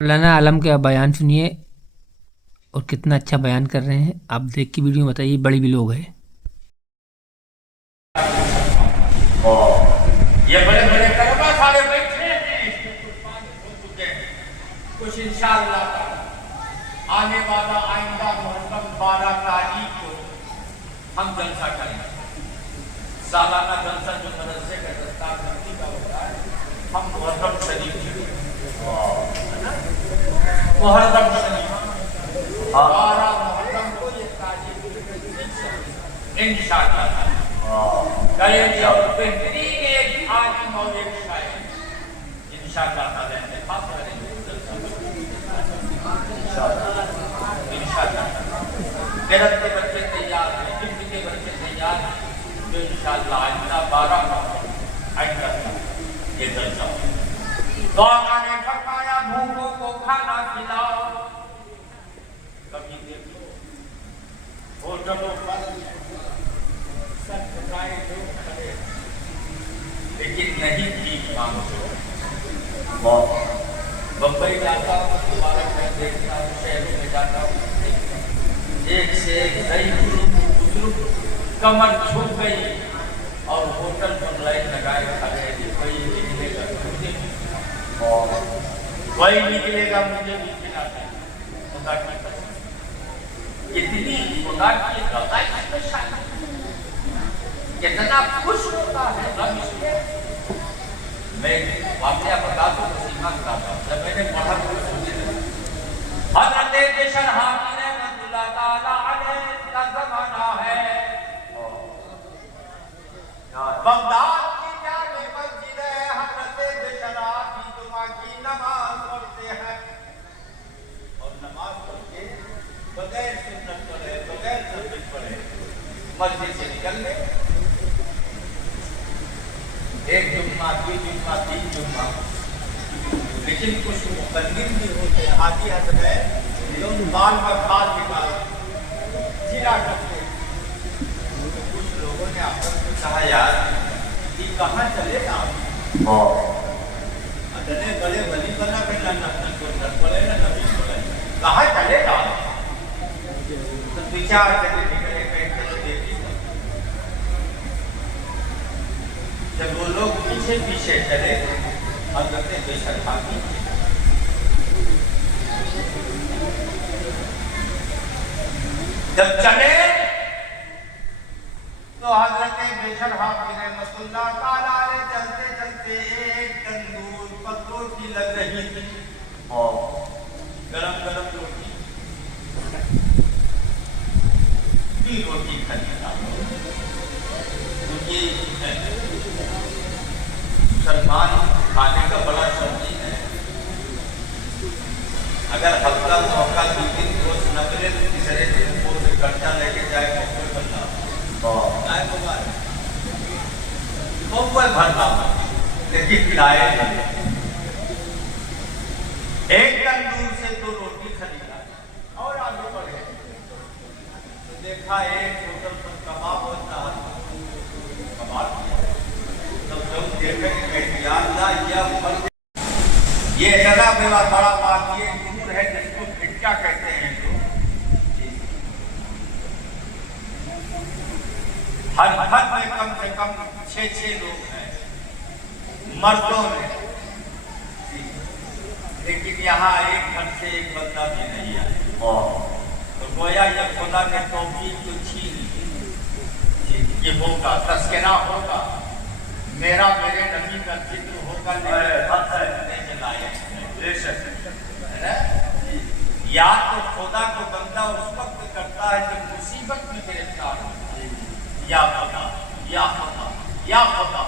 مولانا عالم کا بیان سنیے اور کتنا اچھا بیان کر رہے ہیں. آپ دیکھ کے ویڈیو میں بتائیے. بڑے بھی لوگ ہیں. یہ بڑے بڑے طلبہ سارے بیٹھے ہیں، کچھ انشاءاللہ آنے والا آئندہ محرم 12 تاریخ کو ہم جلسہ کریں گے. سالانہ جلسہ جو مدرسے کا دستار بندی کا ہوتا ہے، ہم محرم شریف محرم شریف 12 محرم کو یہ تاریخ انشاءاللہ کریں گے. اور بہترین ایک عالم اور ایک شاعر انشاءاللہ تعالی انتخاب کریں گے. انشاءاللہ میرے بچے تیار ہیں، جن کے بچے تیار ہیں، جو انشاءاللہ آئندہ 12 آئندہ یہ جلسہ تو آقا نے فرمایا بھوکوں کو کھانا کھلاؤ. کبھی دیکھو ہوٹلوں پر سب کھائے لوگ کھڑے لیکن نہیں ٹھیک مانگو. بمبئی جاتا ہوں دوبارہ میں دیکھتا ہوں، شہروں میں جاتا ہوں، ایک سے ایک نئی بزرگ کمر جھک گئی اور ہوٹل پر لائن لگائے کھڑے ہیں. کوئی نکلے گا مجھے کوئی نکلے گا مجھے بھی کھلاتا ہے. خدا کی قسم اتنی خدا کی رضا اس میں شامل کتنا خوش ہوتا ہے رب اس میں. میں واقعہ بتا دوں، وسیمہ بتاتا ہوں. جب میں نے پڑھا تو سوچے حضرت بشر حافظ رحمۃ اللہ تعالی علیہ کا زمانہ ہے. بغداد کی جامع مسجد ہے، حضرت بشر حافظ جمعہ کی نماز پڑھتے ہیں اور نماز پڑھ کے بغیر سنت پڑھے بغیر تسبیح پڑھے مسجد سے نکل گئے. ایک جمعہ، دو جمعہ، تین جمعہ، لیکن کچھ مقدم بھی ہوتے ہیں. حاجی حضرت ہے لوگ بال کا کھال نکال چرا کرتے. کچھ لوگوں نے آپس میں کہا یار یہ کہاں چلے گا، اتنے بڑے ولی بنا پھر نہ پڑے نہ نبی پڑے، کہاں چلے گا. تو بچار چلے نکلے کہیں چلو دیکھی. جب وہ لوگ پیچھے پیچھے چلے حضرت بشر حافظ جب چلے تو حضرت بشر حافظ رحمۃ اللہ تعالی علیہ چلتے چلتے ایک تندور پر روٹی لگ رہی تھی، گرم گرم روٹی بھی روٹی خریدا. مسلمان کھانے کا بڑا شوقین ہے. اگر ہفتہ موقع دو دن روز نہ ملے تو تیسرے دن وہ خرچہ لے کے جائے موقع بھرنا موقع بھرنا لیکن کھلائے نہیں. ایک تندور سے دو روٹی خریدا اور آگے بڑھے تو دیکھا ایک ہوٹل پر کباب ہوتا ہے. کباب یہ اتنا بڑا بات یہ نور ہے جس کو پھٹکا کہتے ہیں. ہر گھر میں کم سے کم 6 لوگ ہیں مردوں میں، لیکن یہاں ایک گھر سے ایک بندہ بھی نہیں ہے. تو گویا یہ خدا نے توفیق تو چھین لی. یہ ہوگا تذکرہ ہوگا میرا میرے نبی کا ذکر ہوگا یاد تو خدا کو بندہ اس وقت کرتا ہے جب مصیبت میں گرفتار ہو. یا خدا یا خدا یا خدا.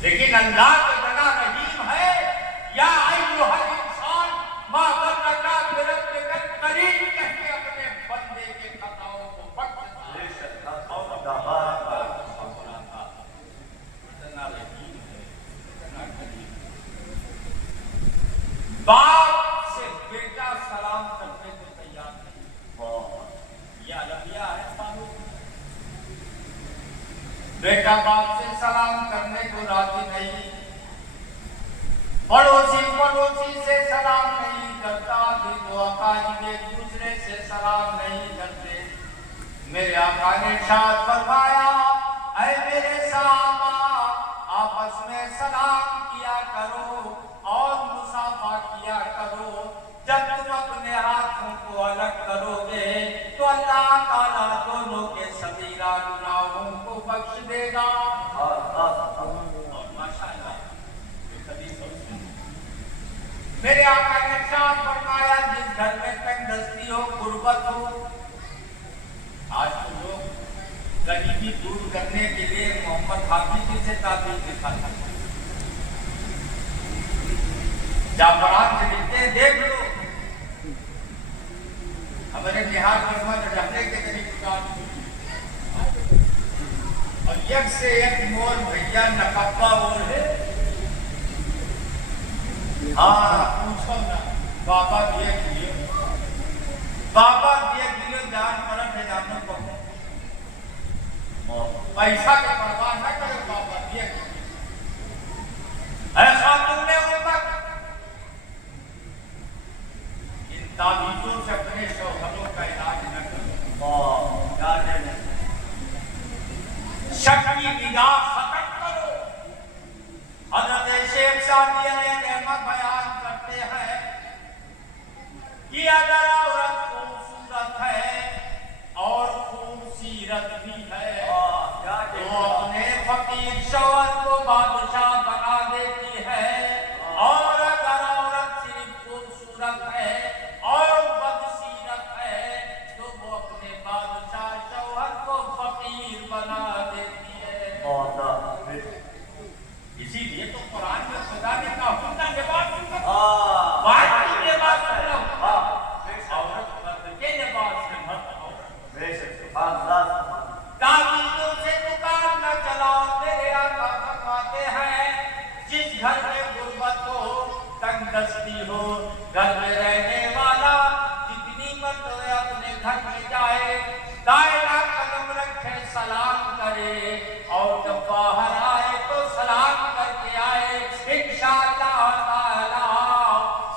لیکن اللہ تو بڑا رحیم ہے. یا ایھا الانسان ما غرک بربک الکریم کہہ کے اپنے بندے کے خطاؤں کو بخش دیتا ہے. باپ سے بیٹا سلام کرنے کو تیار نہیں. یہ الفیہ ہے فاروق. بیٹا باپ سے سلام کرنے کو راضی نہیں، پڑوسی سے سلام نہیں दो अकारीब एक दूसरे से सलाम नहीं करते। मेरे आका ने इरशाद फरमाया, ऐ मेरे सहाबा, आपस में सलाम किया करो और मुसाफा किया करो। जब तुम अपने हाथों को अलग करोगे तो अल्लाह ताला दोनों के सगीरा गुनाहों को बख्श देगा। और माशाअल्लाह मेरे आका ने इरशाद फरमाया, जिस घर में तंगदस्ती हो, गुर्बत हो, आज तो लोग गरीबी दूर करने के लिए मोहम्मद हाफिज से ताबीज दिखाता है। जाफरात से लिखते हैं, देख लो हमारे बिहार में रहने के करीब दुकान और एक से एक मोल भैया नकब्बा मोल है। हाँ पूछो ना, बाबा दिए दियो, बाबा दिए दियो, जान परम है जानू को पैसा के परवाह न करो, बाबा दिए ऐसा तुमने उम्मत ताबीजों से अपने शौहरों का इलाज न करो। शक की निगाह खत्म करो। हज़रत शेख सादी अलैहिर्रहमत बयान करते हैं कि अगर औरत खूबसूरत है और खूबसीरत भी है तो अपने फकीर शौहर को बादशाह बना देती है, और अगर औरत सिर्फ खूबसूरत है और बदसीरत है तो वो अपने बादशाह शौहर को फकीर बना देती है। इसीलिए तो कुरान में खुदा ने कहा, हुन्ना लिबास औरत मर्द के लिबास से मत हो। ताबीजों से दुकान न चलाओ। मेरे आका फरमाते हैं, जिस घर में गुर्बत हो, तंगदस्ती हो, घर में रहने वाला जितनी मर्तबे अपने घर में जाए, दायरा कदम रखे, सलाम करे, और जब बाहर आए तो सलाम करके आए। इंशाअल्लाह ताला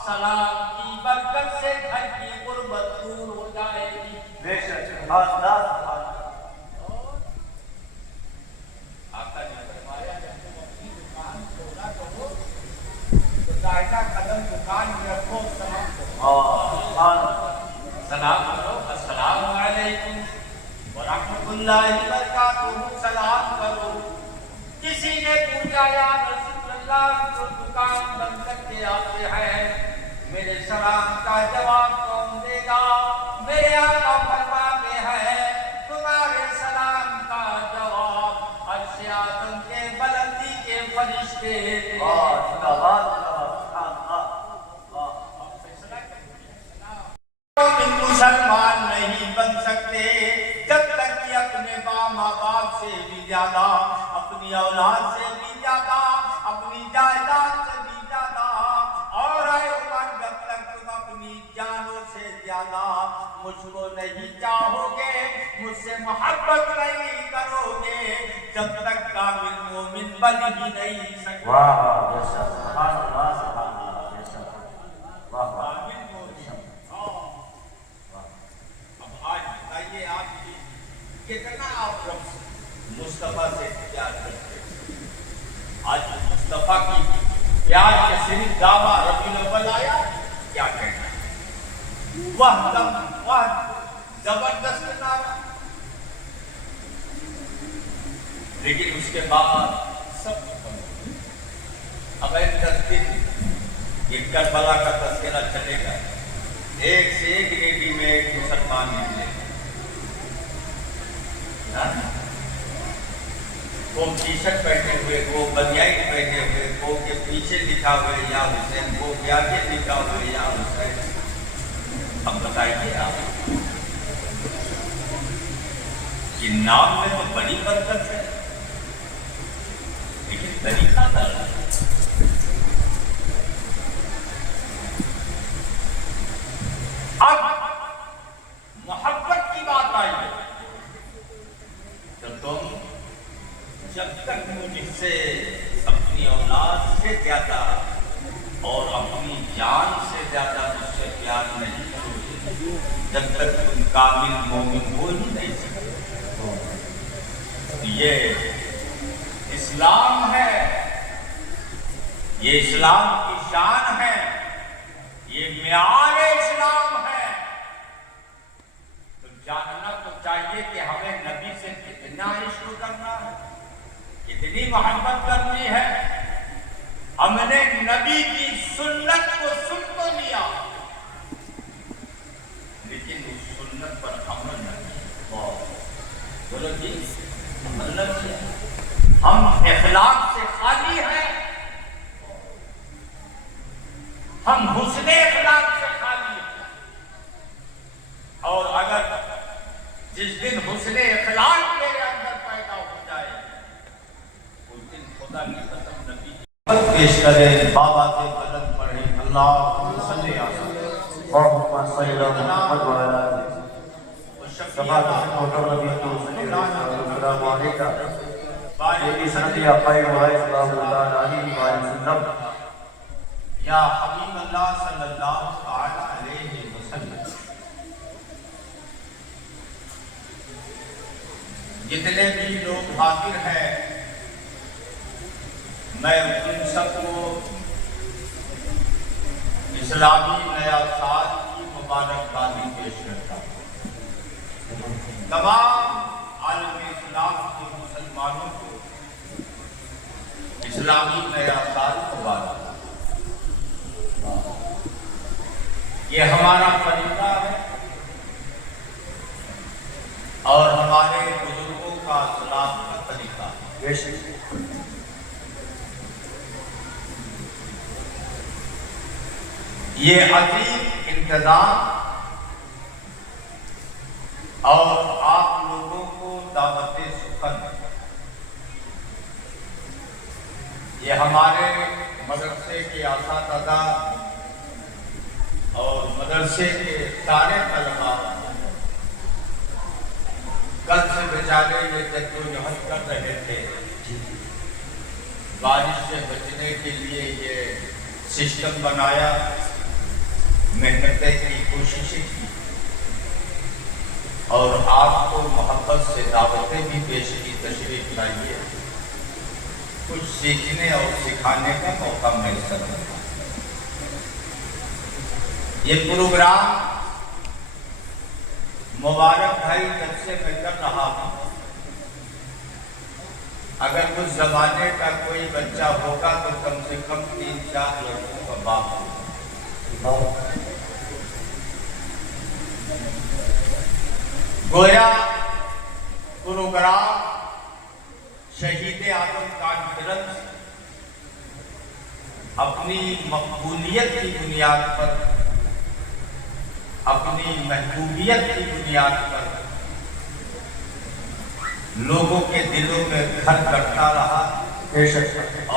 सलाम की बरकत से घर की गुर्बत दूर हो जाएगी। आका ने फरमाया, जब तुम अपनी दुकान खोला करो तो दायरा कदम दुकान में रखो, सलाम करो, सलाम करो, अस्सलामु अलैकुम व रहमतुल्लाहि व बरकातुहू, सलाम करो। किसी ने पूछा, या रसूल अल्लाह, तो दुकान बंद करके आते हैं, मेरे सलाम का जवाब कौन देगा? मेरे आका फरमाते हैं, तुम्हारे सलाम का जवाब अर्श आदम के बुलंदी के फरिश्ते मुसलमान नहीं बन सकते जब तक कि अपने माँ बाप से भी ज्यादा, अपनी औलाद से भी ज्यादा, अपनी जायदाद से भी ज्यादा, और जब तक तुम अपनी जानों से ज्यादा मुझको नहीं चाहोगे, मुझसे मोहब्बत नहीं करोगे, जब तक कामिल मोमिन बन ही नहीं सकते। कितना आप मुस्तफा से प्यार करते हैं। आज मुस्तफा की प्यार के सिर्फ दावा रबीउल अव्वल आया, क्या कहना, वह जबरदस्त नारा, लेकिन उसके बाद सब खत्म हो गया। अब 10 दिन ये करबला का तस्करा चलेगा, एक से एक रेडी में एक मुसलमान निकले, वो टी शर्ट पहने हुए, वो बनियान पहने हुए, वो के पीछे लिखा हुआ या हुसैन, वो के आगे लिखा हुआ या हुसैन। अब बताइए आप, कि नाम में तो बड़ी बरकत है, लेकिन तरीका गलत है। अब मोहब्बत की बात आई है, तो तुम जब तक मुझसे अपनी औलाद से ज्यादा और अपनी जान से ज्यादा मुझसे प्यार नहीं जब तक तुम कामिल मोमिन हो ही नहीं सकते। ये इस्लाम है, ये इस्लाम की शान है, ये मियार इस्लाम है। तो जानना तो चाहिए कि हमें नबी से कितना इश्क करना है, कितनी मोहब्बत करनी है। हमने नबी की सुन्नत को सुन तो लिया, लेकिन उस सुन्नत पर अमल न किया। बोलो जी, अमल न किया। हम इखलाक से खाली हैं, हम हुस्ने इखलाक से खाली हैं। और अगर जिस दिन हुस्ने इखलाक मेरे अंदर पैदा हो जाए, उस दिन खुदा की कसम नबी पेश करें, बाबा के कदम पढ़े, अल्लाह सल्ले अला Allahumma salli ala Muhammad wa ala ali या हबीब अल्लाह सल्लल्लाहु तआला अलैहि वसल्लम। जितने भी लोग हाजिर हैं, मैं उन सबको इस्लामी नया साल की मुबारकबादी पेश करता हूँ। तमाम आलम इस्लाम के मुसलमानों को इस्लामी नया साल मुबारक। ये हमारा तरीका है और हमारे बुजुर्गों का इस्लाम का तरीका है। ये अजीब इंतजाम और आप लोगों को दावत सुखन, ये हमारे मदरसे के आसातिज़ा और मदरसे के सारे तलबा कल से बेचारे ये जद्दोजहद कर रहे थे, बारिश से बचने के लिए ये सिस्टम बनाया, मेहनतें की, कोशिशें की और आपको मोहब्बत से दावतें भी पेश की, तशरीफ लाइए, कुछ सीखने और सिखाने का मौका मैसर होगा। ये प्रोग्राम मुबारक भाई जब से मैं कर रहा हूँ, अगर उस जमाने का कोई बच्चा होगा तो कम से कम 3-4 लड़कों का बाप होगा। गोया प्रोग्राम शहीद आजम कॉन्फ्रेंस अपनी मकबूलियत की बुनियाद पर, अपनी महबूबियत की बुनियाद पर लोगों के दिलों में घर करता रहा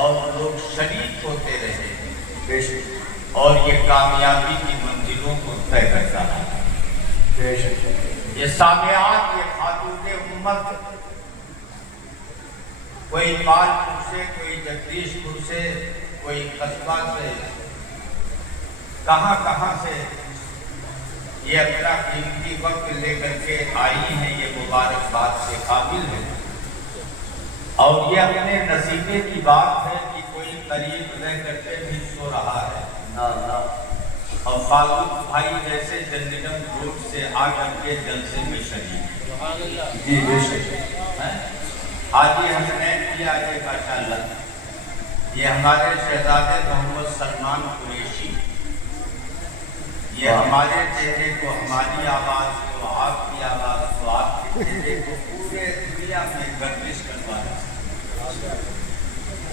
और लोग शरीक होते रहे और ये कामयाबी की मंजिलों को तय करता रहा। ये सामियात, ये खातून उम्मत, कोई पालपुर से, कोई जगदीशपुर से, कोई कस्बा से, कहाँ कहाँ से ये अपना कीमती वक्त लेकर के आई हैं, ये मुबारकबाद से काबिल है। और ये अपने नसीबे की बात है कि कोई करीब रह करके भी सो रहा है और फारूक भाई जैसे जन्नतम रोड से आकर के जलसे में शरीक जी हाजी हसनैन किया है माशाअल्लाह। ये हमारे शहजादे मोहम्मद सलमान कुरैशी, ये हमारे चेहरे को, हमारी आवाज़ को, आपकी आवाज़ को, आपके चेहरे को पूरे दुनिया में गर्दिश करवा रहा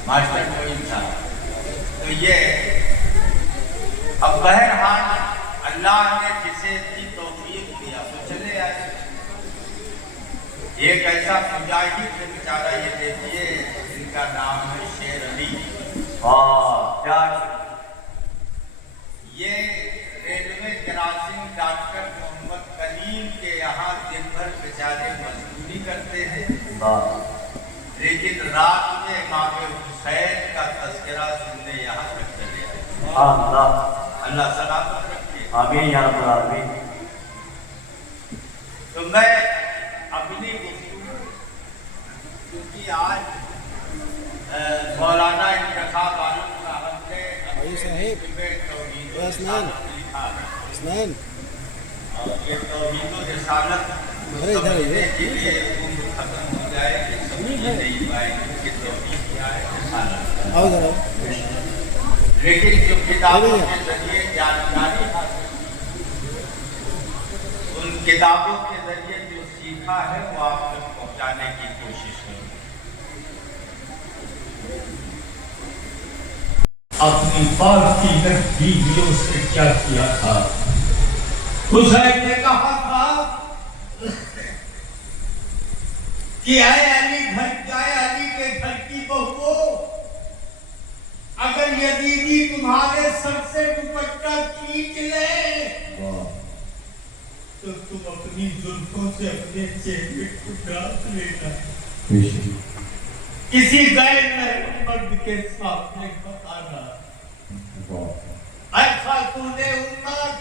मास्टर कोई था। तो ये अब बहरहाल अल्लाह ने जिसे भी तौफीक दिया तो चले आए। एक ऐसा मुजाहिद है बेचारा, ये देखिए, इनका नाम है शेर अली। ये railway crossing doctor Mohammad Kaleem के यहाँ दिन भर बेचारे मजदूरी करते हैं, लेकिन रात में इमाम हुसैन का तज़किरा सुनने यहाँ तक चले आए। अल्लाह सलामत रखे। आमीन या रब्बल आमीन। تو میں اپنی گفتگو کیونکہ آج مولانا انتخاب عالم صاحب نے لکھا ہے اور یہ توحید و رسالت سمجھنے کے لیے عمر ختم ہو جائے کہ سمجھ نہیں پائے کہ توحید کیا ہے رسالت، لیکن جو کتابوں کے ذریعے جانکاری حاصل ان کتابوں کے ذریعے جو سیکھا ہے وہ آپ تک پہنچانے کی کوشش کروں۔ اپنی بات کی بیویوں سے کیا کیا تھا؟ حسین نے کہا تھا کہ اے علی کے گھر کی بہو، اگر یزیدی تمہارے سر سے دوپٹہ کھینچ لے تو تم اپنی زلفوں سے اپنے چہرے کو ڈھانپ لینا، کسی غیر محرم مرد کے سامنے بتانا۔ اے خاتون امت،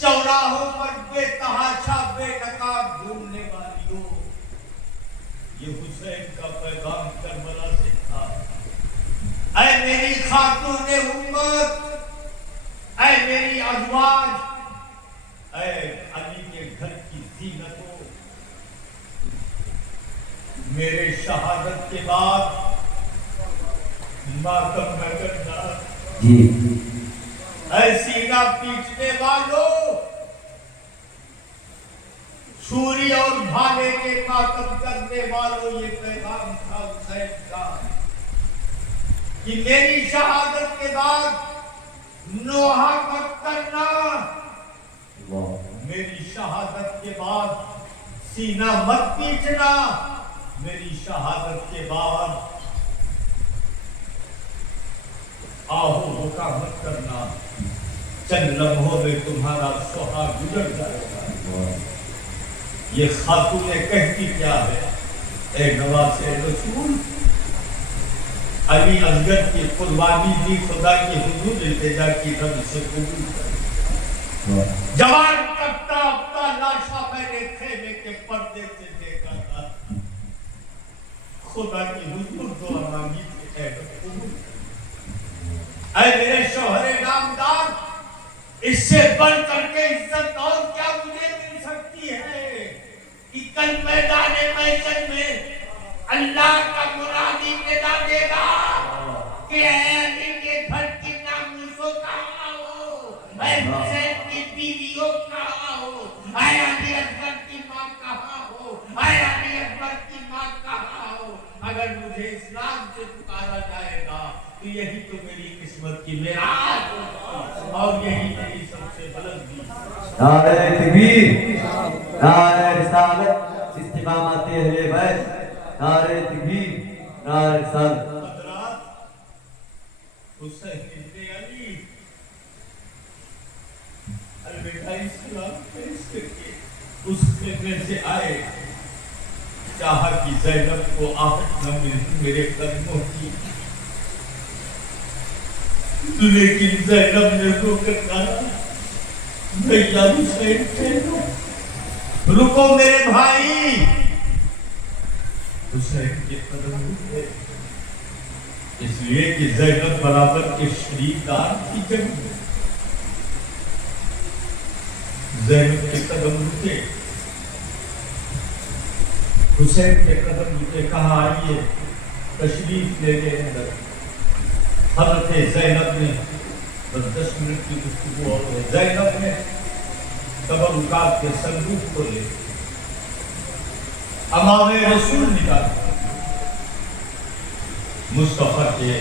چوراہوں پر بے تحاشا بے نقاب گھومنے والیوں، یہ حسین کا پیغام کربلا سے تھا۔ اے میری خاتون امت، اے میری ازواج، اے علی کے گھر کی زینتوں، میرے شہادت کے بعد ماتم نہ کرنا۔ اے سینہ پیٹنے والوں، چھری اور بھالے کے ماتم کرنے والوں، یہ پیغام تھا حسین کا کہ میری شہادت کے بعد نوحہ مت کرنا، میری شہادت کے بعد سینہ مت پیٹنا، میری شہادت کے بعد آہو ہوکا مت کرنا، چند لمحوں میں تمہارا سہاگ گزر جائے گا۔ یہ خاتون کہتی کیا ہے؟ اے نواز رسول، علی اصغر کی قربانی دی خدا کی حضور التجا کی رب سے قبول کر۔ جوان تختہ اپنا لاشا میں نے خیمے کے پردے سے دیکھا تھا، خدا کی حضور دعا مانگی تھی، اے رب قبول کر۔ اے میرے شوہر نامدار، اس سے بڑھ کر کے عزت اور کیا مجھے مل سکتی ہے کہ کل میدان محشر میں اللہ کا مرادی ندا دے گا کہ اے علی کے گھر کی ناموسوں کہاں ہو، اے حسین کی بیویوں کہاں ہو، اے علی اکبر کی ماں کہاں ہو، اے علی اکبر کی ماں کہاں ہو۔ اگر مجھے اسلام سے پکارا جائے گا تو یہی تو میری قسمت کی معراج ہوگی اور یہی میری سب سے بلندی۔ نعرہ تکبیر، نعرہ رسالت، استقامت اہل بیت، نعرہ تکبیر، نعرہ رسالت۔ حضرات، حسین ابن علی الوداعی سلام پیش کر کے اس خیمے سے آئے، چاہا کہ زینب کو آہٹ نہ ملے میرے قدموں کی، لیکن زینب نے رو کر کہا بھیا حسین ٹھہرو، رکو میرے بھائی۔ حسین کے قدم رکے، اس لیے کہ زینب برابر کے شریک دار کی جنگ میں زینب کے قدم رکے، حسین کے قدم رکے، کہا آئیے تشریف لے لے اندر۔ حضرت زینب نے بس 10 منٹ کی گفتگو اور زینب نے تبرکات کے صندوق کو لے امام رسول نکالا، مصطفیٰ کے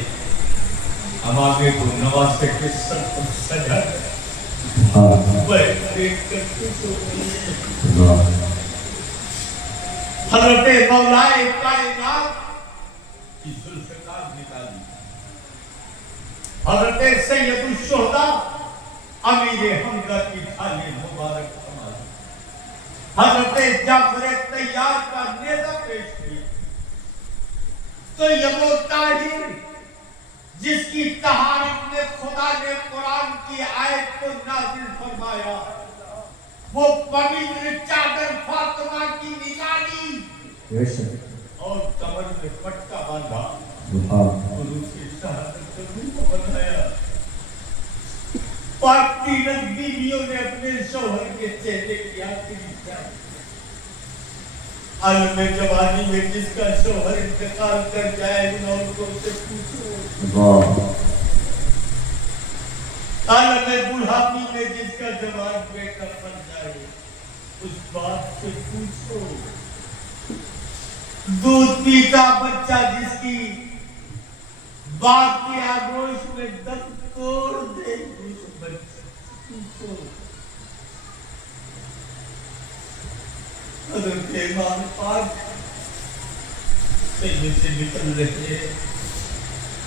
امامے کو نواسے کے سر پر سجا حضرت مولائے کائنات کی ذوالفقار نکالی، حضرت سید الشہداء امیر حمزہ کی تھالی مبارک ہماری، حضرت جعفر طیار کا نیزہ پیش کی، تو یہ وہ طاہر جس کی طہارت میں خدا نے قرآن کی آیت کو نازل فرمایا، वो पवित्र चादर फातिमा की निकाली बेशक और कमर में पट्टा बांधा सुभान और उसे शहादत का रूप बनाया। पाक तीन बीवियों ने अपने शौहर के चेहरे की आखिरी चाह आलम जवानी में जिसका शौहर इंतकाल कर जाए उन औरतों से पूछो। वाह आलम बुढ़ापी में जिसका जवान बेटा बन जाए उस बात से पूछो। दूध पीता बच्चा जिसकी बाप के आगोश में दम तोड़ दे उस बच्चे से पूछो। हज़रत इमाम पाक सीने से निकल रहे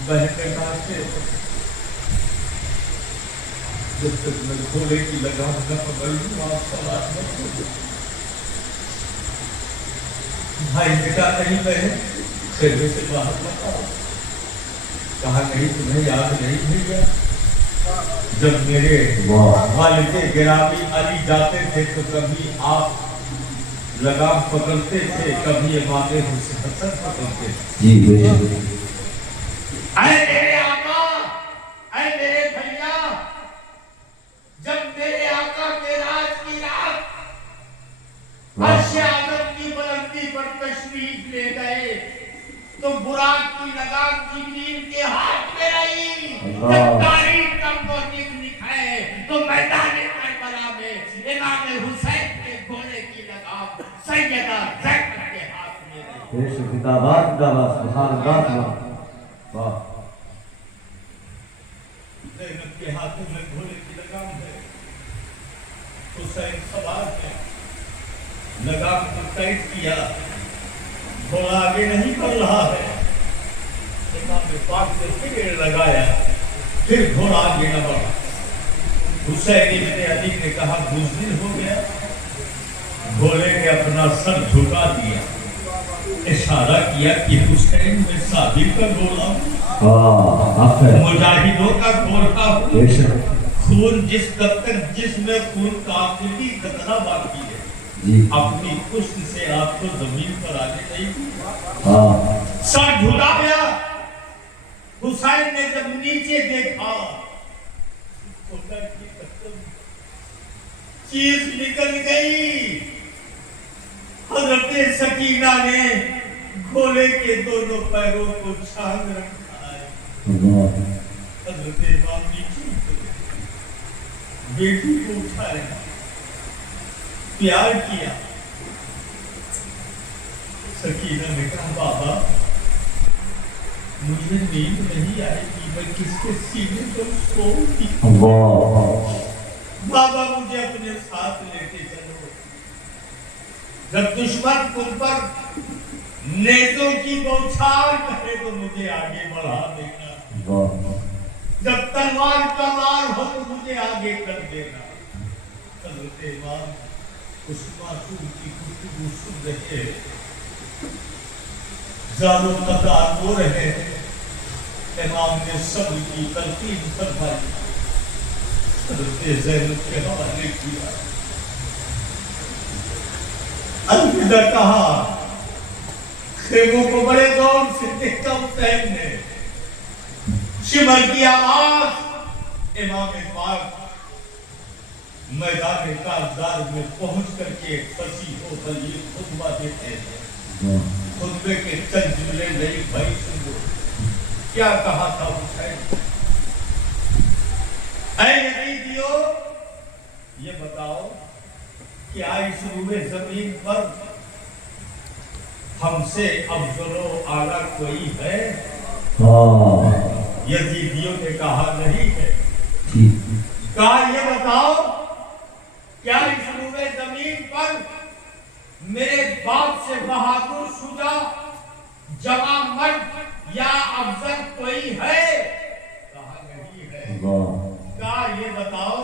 बहकर नाचे। जब तक मैं घोड़े की लगाम न पकड़ लूं आप सवार न करो। भाई बेटा नहीं बहन खेलने से बाहर मत आओ। कहा नहीं तुम्हें याद नहीं भैया जब मेरे वालिदे गिरामी अली जाते थे तो कभी आप लगाम पकड़ते थे कभी इमाम हुसैन पकड़ते थे। जी बेशक अरे मेरे आका अरे मेरे भैया जब मेरे आका मेराज की रात अर्श आदम की बुलंदी पर तशरीफ ले गए तो बुराक की लगाम जिब्रील के हाथ में रही। जब तारीख का मौलिक लिखा है तो मैदान करबला में इमाम हुसैन के घोड़े की लगाम सैयदा ज़ैनब के हाथ में रही। बेशक जिंदाबाद सुभान अल्लाह वाह ज़ैनब के हाथों में घोड़े की लगाम है। हुसैन सवार है लगाम को टाइट किया घोड़ा आगे नहीं बढ़ रहा है। इमाम पाक ने फिर लगाया फिर घोड़ा आगे न बढ़ा। हुसैन इब्ने अली ने कहा बुज़दिल हो गया। घोड़े ने अपना सर झुका दिया इशारा किया कि हुसैन में साबिर का घोड़ा मुजाहिदों का घोड़ा हूँ। खून जिस तक जिसमें खून काफिली कतरा बाकी है अपनी पुष्ट से आपको जमीन पर आने नहीं। सर झुलाया हुसैन ने जब नीचे देखा चीख निकल गई। हज़रत सकीना ने घोड़े के दोनों पैरों को छांग रखा है। हज़रत इमाम नीचे बेटी को उठाया प्यार किया। सकीना ने कहा बाबा मुझे नींद नहीं आएगी मैं किसके सीने पर सोऊंगी। बाबा मुझे अपने साथ लेके चलो। जब दुश्मन तुम पर नेज़ों की बौछार करे तो मुझे आगे बढ़ा देना। जब तलवार का वार हो तो मुझे आगे कर देना। हज़रत इमाम उस मासूम की गुफ्तगू सुन रहे जानो कतार हो रहे हैं। इमाम ने सब्र की तलकीन फरमाई। हज़रत ज़ैनब के हवाले किया अलविदा कहा। खेमों को बड़े दौर से देखा हुसैन ने शिमर की आवाज। इमाम पाक मैदान कारदार में पहुंच करके फंसी हो बल्कि खुतबा देते हैं। खुतबे के चंद जुमले नहीं भाई सुनो क्या कहा था हुसैन। ऐ यजीदियो ये बताओ क्या इस रूए जमीन पर हमसे अफजलो आला कोई है। यजीदियों ने कहा नहीं है। कहा ये बताओ क्या इस रूए जमीन पर मेरे बाप से बहादुर शुजा जवा मर्द या अफजल कोई है। कहा नहीं है। कहा ये बताओ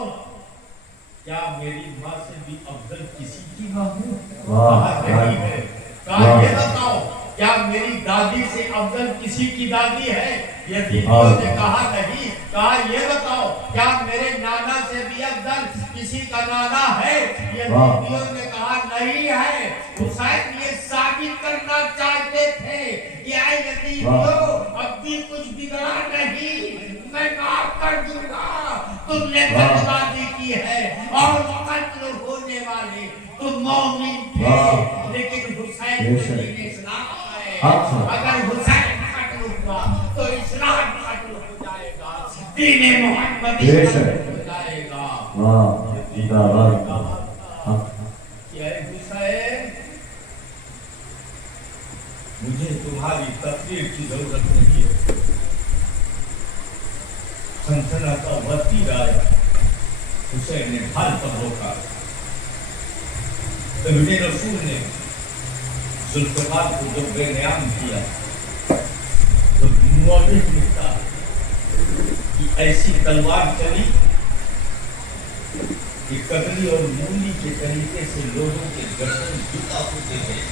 क्या मेरी माँ से भी अफजल किसी की माँ हूँ। कहा नहीं है। कहा ये बताओ क्या मेरी दादी से अफजल किसी की दादी है। यतीमियों ने कहा नहीं, कहा ये बताओ क्या मेरे नाना से भी अफजल किसी का नाना है? यतीमियों ने कहा नहीं है। हुसैन ये साबित करना चाहते थे कि ऐ यतीमियों अब भी कुछ बिगड़ा नहीं, मैं माफ कर दूंगा। तुमने बदमाशी की है और कत्ल होने वाले तुम मौमिन थे, लेकिन हुसैन के दीन इस्लाम है। अगर हुसैन कत्ल हुआ तो इस्लाम कत्ल हो जाएगा, दीन मोहम्मदी कत्ल हो जाएगा। क्या हुसैन, मुझे तुम्हारी तकरीर की जरूरत नहीं है। सनसना का वती आया, हुसैन ने ढाल पर रोका। तो मेरे रसूल ने जुल्फ़िकार को जब बेनयाम किया तो मौलिक लिखता कि ऐसी तलवार चली कि कतली और मूली के तरीके से लोगों के गर्दन जुटा होते गए।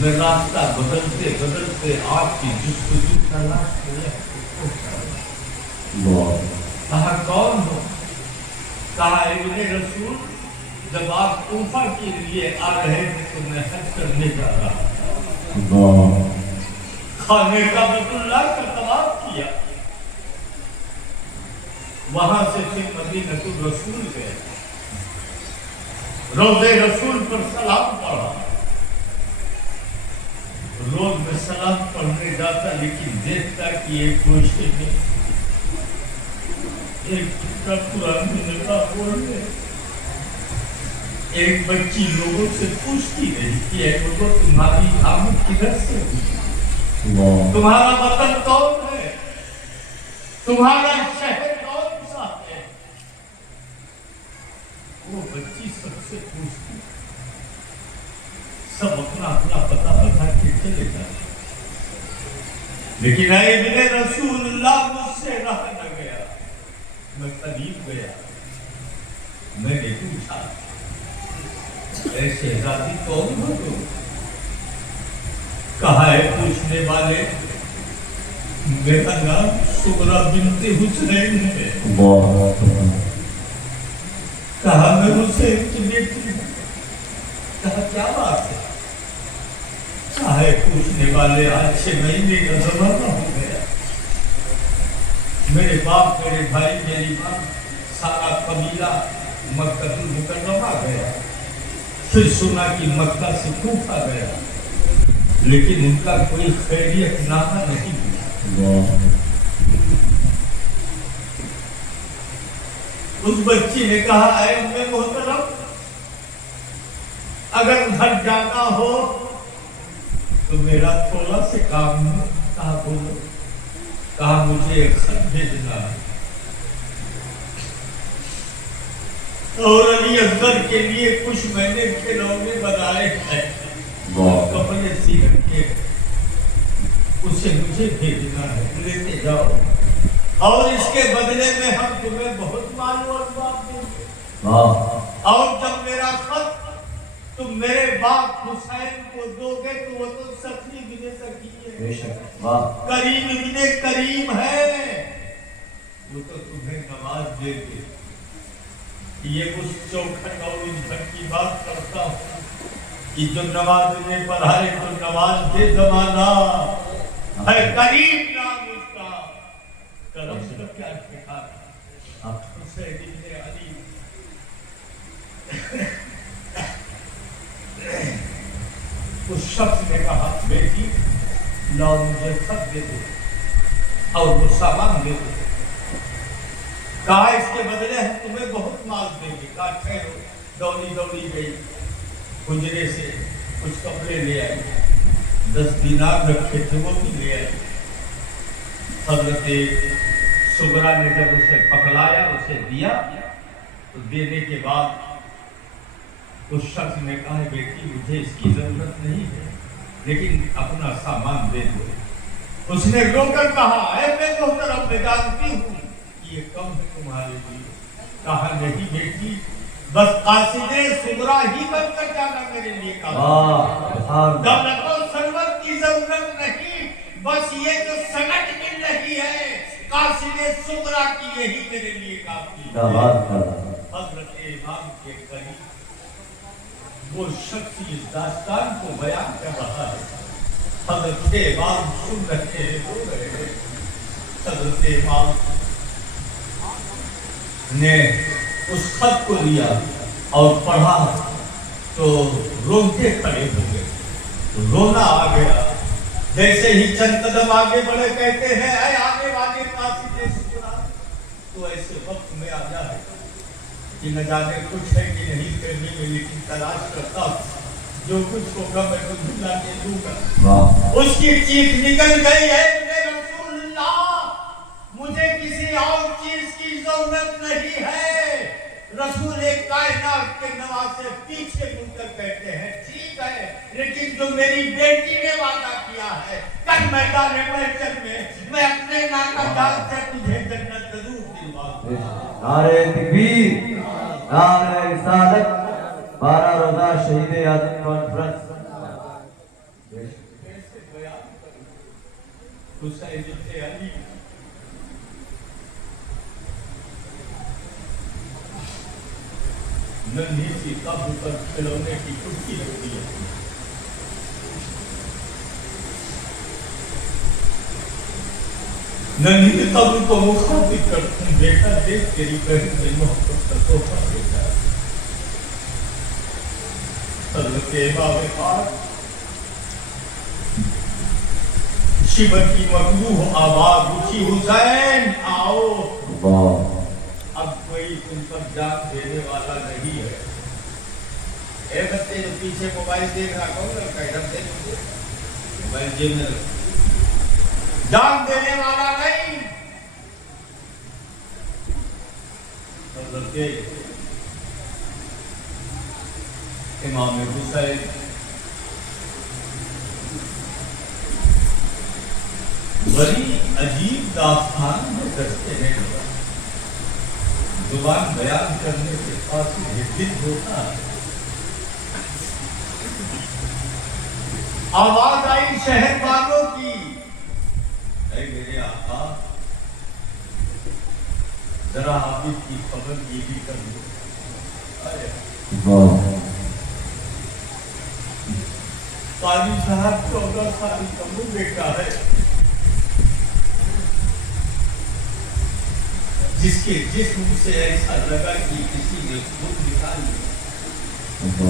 मैं रास्ता बदलते बदलते आपकी जुस्तजू तलाश कहा कौन हो? कहा इब्ने रसूल, जब आप कूफा के लिए आ रहे थे तो मैं हज करने जा रहा, खाने का बैतुल्लाह का तवाफ किया, वहां से फिर मदीनतुर रसूल गए, रोज़े रसूल पर सलाम पढ़ा। रोज में सलाम पढ़ने जाता, लेकिन देखता कि एक गोश्ते में एक कुरान बोल रहे, एक बच्ची लोगों से पूछती रही कि लोगों तुम्हारी आमद किधर से हुई, तुम्हारा वतन कौन है, तुम्हारा शहर कौन सा है? वो बच्ची सबसे पूछती, सब अपना अपना पता बता के चले जाते, लेकिन इब्ने रसूलुल्लाह मुझसे रहा न गया। मैं करीब गया, मैंने पूछा ऐसे शहजादी कौन हो तुम? कहा है पूछने वाले, मेरा नाम सुगरा बिनते हुसैन है। कहा मैं हुसैन की बेटी हूं। कहा क्या बात है? चाहे पूछने वाले आज 6 महीने का जमाना हो गया, मेरे बाप, मेरे भाई, मेरी माँ, सारा कबीला मक्का मुकर्रमा गया, फिर सुना कि मक्का से कूफा गया, लेकिन उनका कोई खैरियत नामा नहीं हुआ। उस बच्ची ने कहा, ऐ उम्मे मोहतरम, अगर घर जाना हो तो मेरा थोड़ा से काम है। कहा बोलो। कहा मुझे एक खत भेजना है और अली असगर के लिए कुछ मैंने खिलौने बनाए हैं, कपड़े सी के, उसे मुझे भेजना है, लेते जाओ और इसके बदले में हम तुम्हें बहुत माल और बाप देंगे। और जब मेरा खत तुम मेरे बाप हुसैन को दोगे तो वो तो सखी बिने सखी है, करीम बिने करीम है, वो तो तुम्हें नवाज देंगे। ये उस चौखट और इंधन की बात करता हूँ कि जो नवाज ने पढ़ाए तो नवाज के जमाना है, करीम नाम उसका, करम का क्या ठिकाना, हुसैन इब्ने अली। उस शख्स ने कहा, बेटी लाओ मुझे खत दे दो और वो सामान दे दो। कहा इसके बदले हम तुम्हें बहुत माल देंगे। कहा ठहरो। दौड़ी दौड़ी गई, हुजरे से कुछ कपड़े ले आई, 10 दिनार रखे थे वो भी ले आई। हजरत सुगरा ने जब उसे पकड़ाया, उसे दिया, तो देने के बाद उस शख्स ने कहा, बेटी मुझे इसकी जरूरत नहीं है, लेकिन अपना सामान दे दो। उसने रोकर कहा, ऐ मैं मोहतरम, मैं जानती हूँ कि ये कम है तुम्हारे लिए। कहा नहीं बेटी, बस कासिदे सुगरा ही बनकर जाना मेरे लिए काफी। दौलत और सरवत की जरूरत नहीं, बस ये जो सनत मिल रही है कासिदे सुगरा की, यही मेरे लिए काफी। हजरत इमाम के करीब वो शख्स इस दास्तान को बयान कर रहा है। हजरत इमाम सुन रहे हैं, रो रहे हैं। हजरत इमाम ने उस खत को लिया और पढ़ा तो रोते खड़े हो गए, रोना आ गया। जैसे ही चंद कदम आगे बढ़े कहते हैं ऐ आने वाले कासिदे सुगरा, तो ऐसे वक्त में आ जाए कि न जाने कुछ है कि नहीं करने में, लेकिन तलाश करता जो कुछ होगा मैं तो भुला के दूंगा। उसकी चीख निकल गई है, मुझे किसी और चीज की जरूरत नहीं है। रसूल कायनात के नवासे पीछे मुड़कर कहते हैं ठीक है, लेकिन जो मेरी बेटी ने वादा किया है कल मैदान महशर में मैं अपने नाका जाल से तुझे जन्नत जरूर दिलवाऊंगा। नारे तकबीर, नारे रिसालत, 12 रोजा शहीद आजम कॉन्फ्रेंस। कैसे बयान करूं हुसैन इब्न अली नन्ही सी कब्र पर खिलौने की कुर्सी होती है। नन्ही की कब्र को मुखातिब कर तुम बेटा देख तेरी बहन ने मोहब्बत का तोहफा देता है। हज़रत इमाम पाक शिव की मखलूक आवाज उठी, हुसैन आओ। अब कोई तुम पर जान देने वाला नहीं है। ए बच्चे जो पीछे मोबाइल देख रहा कौन लड़का इधर से मोबाइल जेब में रख, जान देने वाला नहीं। हज़रत इमाम हुसैन बड़ी अजीब दास्तान में करते हैं। जुबान बयान करने से काफी हिद्दित होता है। आवाज आई शहर वालों की, ऐ मेरे आका जरा हाफिज की खबर ये भी कर लो। काजी साहब 14 साल का मुंह बेटा है, जिसके जिस्म से ऐसा लगा कि किसी ने खून निकाल लिया।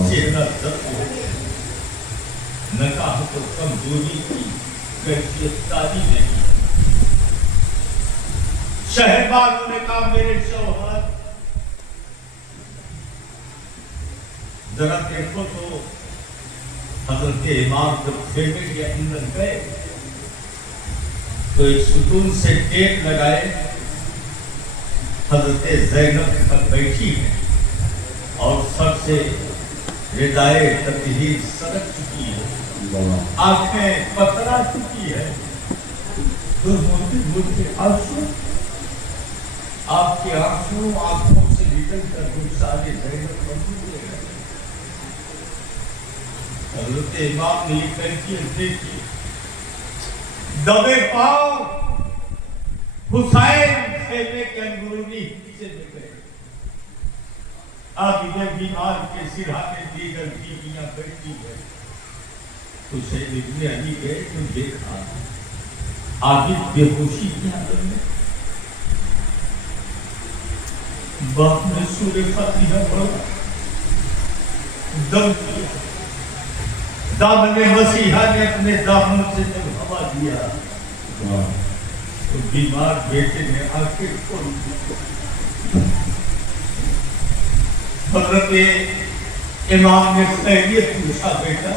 चेहरा जख्म हो गया, नकाह तो कमजोरी की कैफियत तारी नहीं। शहर वालों ने कहा मेरे शौहर जरा देखो तो। हजरत इमाम जब खेमे के अंदर गए तो एक सुकून से टेप लगाए, हजरत ज़ैनब पर बैठी है और सबसे रिदाए तकहीर सरक चुकी है, आंखें पतरा चुकी है। मुझे आंसू आपके आंसू आंखों से निकल कर गुस्साले ज़ैनब पर निकले गए। हजरत इमाम ने कैफियत देखी, दबे पाओ हुसैन खेमे के अंदरूनी हिस्से में गए। आबिदे बीमार के सिरहाने दीगर बीवियां बैठी है। हुसैन इब्न अली गए तो देखा आबिद बेहोशी की हालत में। बाप ने सूरे फातिहा पढ़ा, दम किया। दामने मसीहा ने अपने दामन से जब हवा दिया तो बीमार बेटे ने आंखें खोल दी। हजरत इमाम ने खैरियत पूछा, बेटा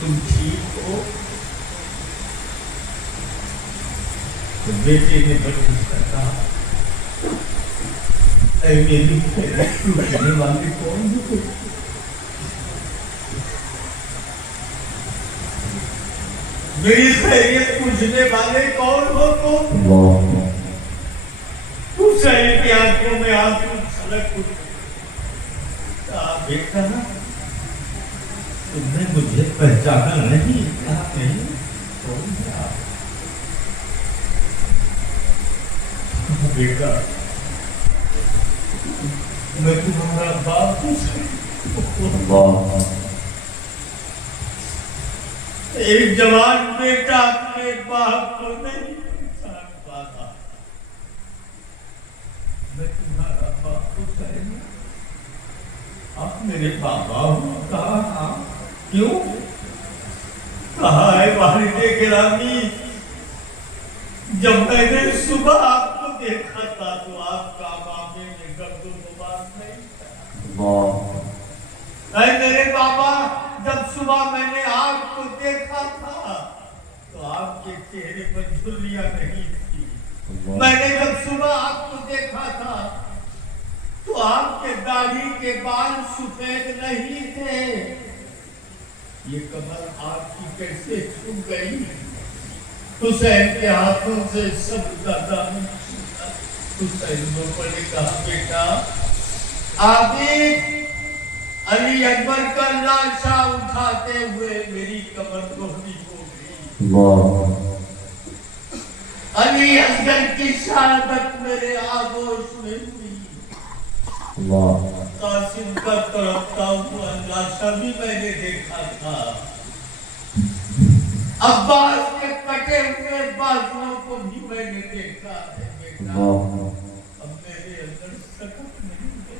तुम ठीक हो? तो बेटे ने बच्चे कहा, ऐ मेरी खैरियत पूछने वाले कौन हो? मेरी खैरियत पूछने वाले कौन हो तुम? हुसैन की आंखों में आंसू छलक उठे। बेटा तुमने मुझे पहचाना नहीं? कहा नहीं, कौन है आप? बेटा मैं तुम्हारा बाप हूँ। एक जवान बेटा अपने बाप को नहीं पहचान पाता। मैं तुम्हारा बाप हूँ, आप मेरे पापा हो? कहा क्यों? कहा है वालिदे गिरामी, जब मैंने सुबह आपको देखा था तो आपका मामे में गर्दो-गुबार नहीं था। मेरे बाबा, जब सुबह मैंने आपको देखा था तो आपके चेहरे पर झुर्रियां नहीं थी। मैंने जब सुबह आपको देखा था तो आपके दाढ़ी के बाल सफेद नहीं थे। ये कमर आपकी कैसे छू गई? हुसैन के हाथों से सब दादा हुसैन ने कहा बेटा आबिद अली अकबर का लाशा उठाते हुए मेरी कमर दोहरी हो गई। अली असगर की शहादत मेरे आगोश में हुई। कासिम का तड़पता हुआ लाशा भी मैंने देखा था। अब्बास के कटे हुए बाजुओं को भी मैंने देखा है बेटा। अब मेरे अंदर सकत नहीं है,